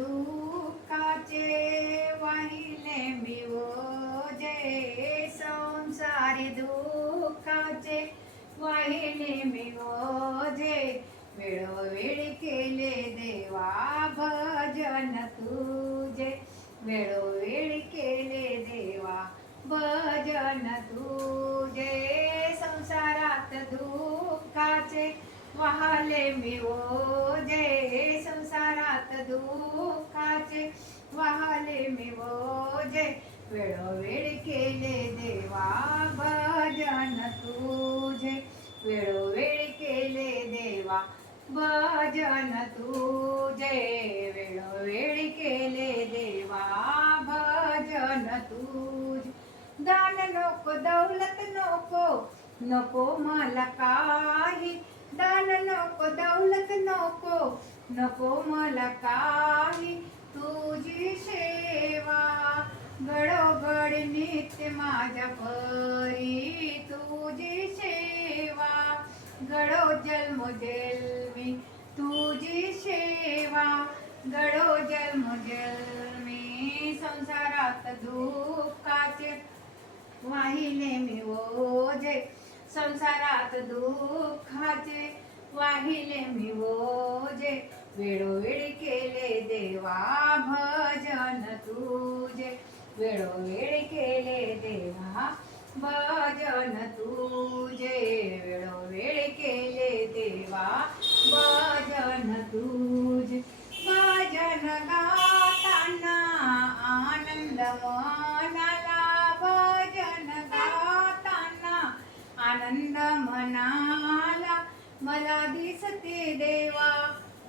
दुःखाचे वाहिले मी ओझे, संसारी दुःखाचे वाहिले मी ओझे, वेळोवेळी केले देवा भजन तुझे, वेळोवेळी केले देवा भजन तुझे, संसारात दुःखाचे वाहले मी ओझे, संसारात दुःखाचे वाहले मी ओझे, वेळोवेळी केले देवा भजन तुझे, वेळोवेळी केले देवा भजन तुझे, वेळोवेळी केले देवा भजन तुझे. दान नको दौलत नको, नको मला काही, दान नको दौलत नको, नको मला काही, तुझी सेवा घडोघड नित्य माझ्या परी, तुझी सेवा घडो जन्मोजन्मी, तुझी सेवा घडो जन्मोजन्मी, संसारात दुःखाचे वाहिले मी ओझे, संसारात दुःखाचे वाहिले मी ओझे, वेळोवेळी केले देवा भजन तुझे, वेळोवेळी केले देवा भजन तुझे, वेळोवेळी केले देवा भजन तुझे. भजन गाताना आनंद मनाला, भजन गाताना आनंद मनाला, मला दिसते देवा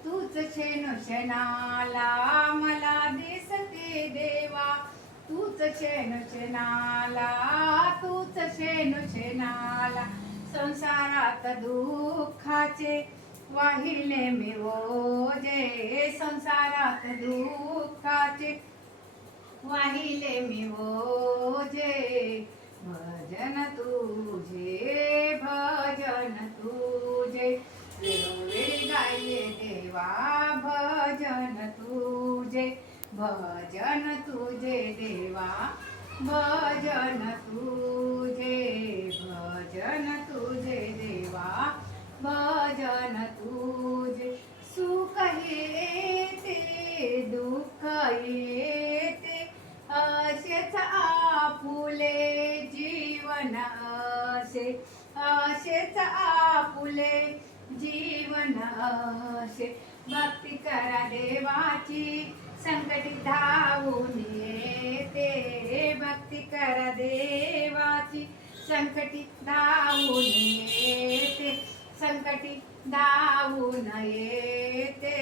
तूच क्षणोक्षणाला, मला दिसते देवा तूच क्षणोक्षणाला, तूच क्षणोक्षणाला, संसारात दुःखाचे वाहिले मी ओझे, संसारात दुःखाचे वाहिले मी ओझे, भजन तुझे, भजन तुझे, वेळोवेळी गायले देवा भजन तुझे, भजन तुझे देवा भजन तुझे, भजन तुझे देवा भजन तुझे. सुख येते दुःख येते, असेच आपुले जीवन असे, असेच आपुले जीवन असे, भक्ती करा देवाची संकटी धावून येते, भक्ती करा देवाची संकटी धावून येते, संकटी धावून येते,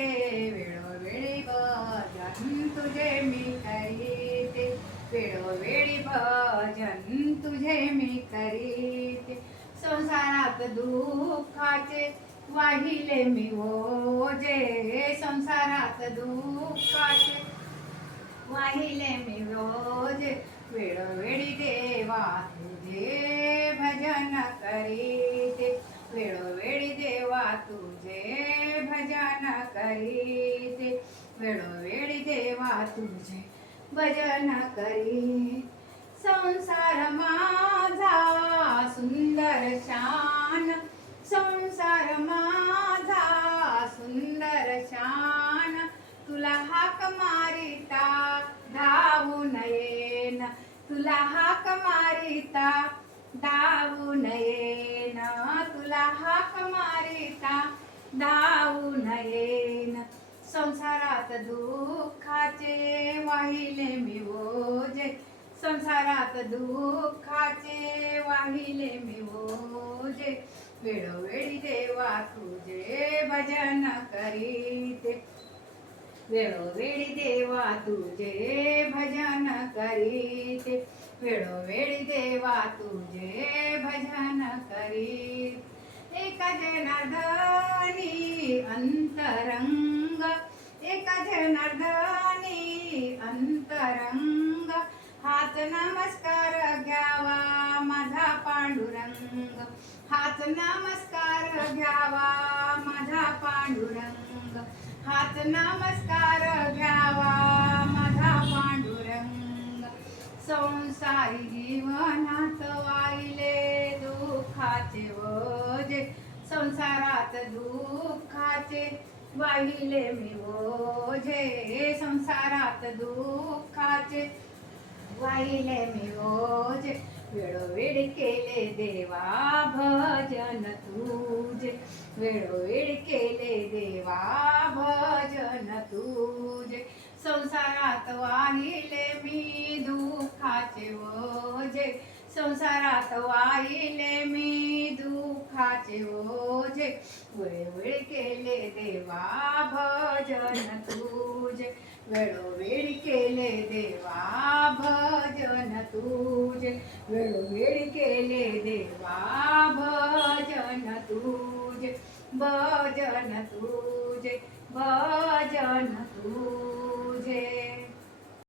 वेळोवेळी भजन तुझे मी करीते, वेळोवेळी भजन तुझे मी करीते, संसारात दुःखाचे वाहिले मी ओझे, संसारात दुःखाचे वाहिले मी ओझे, वेळोवेळी देवा तुझे भजन करीते, वेळोवेळी देवा तुझे भजन करीते, वेळोवेळी देवा तुझे भजन करीते. संसार माझा सुंदर शान, संसार माझा सुंदर शान, तुला हाक मारिता धावून येन, तुला हाक मारिता धावून येन, तुला हाक मारिता धावून येन, संसारात दुःखाचे वाहिले मी ओझे, संसारात दुःखाचे वाहिले मी ओझे, वेळोवेळी देवा तुझे भजन करीते, वेळोवेळी देवा तुझे भजन करीते, वेळोवेळी देवा तुझे भजन करीते. एका जनार्दनी अंतरंग, एका जनार्दनी अंतरंग, हात नमस्कार घ्यावा माझा पांडुरंग, हात नमस्कार घ्यावा माझा पांडुरंग, हात नमस्कार घ्यावा वाहिले मी ओझे संसारात दुःखाचे, वाहिले मी ओझे वेळोवेळी केले देवा भजन तुझे, वेळोवेळी केले देवा भजन तुझे. संसारात वाहिले मी दुःखाचे ओझे, संसारात वाहिले मी दुःखाचे ओझे, वेळोवेळी केले देवा भजन तुझे, वेळोवेळी केले देवा भजन तुझे, वेळोवेळी केले देवा भजन तुझे, भजन तुझे, भजन तुझे.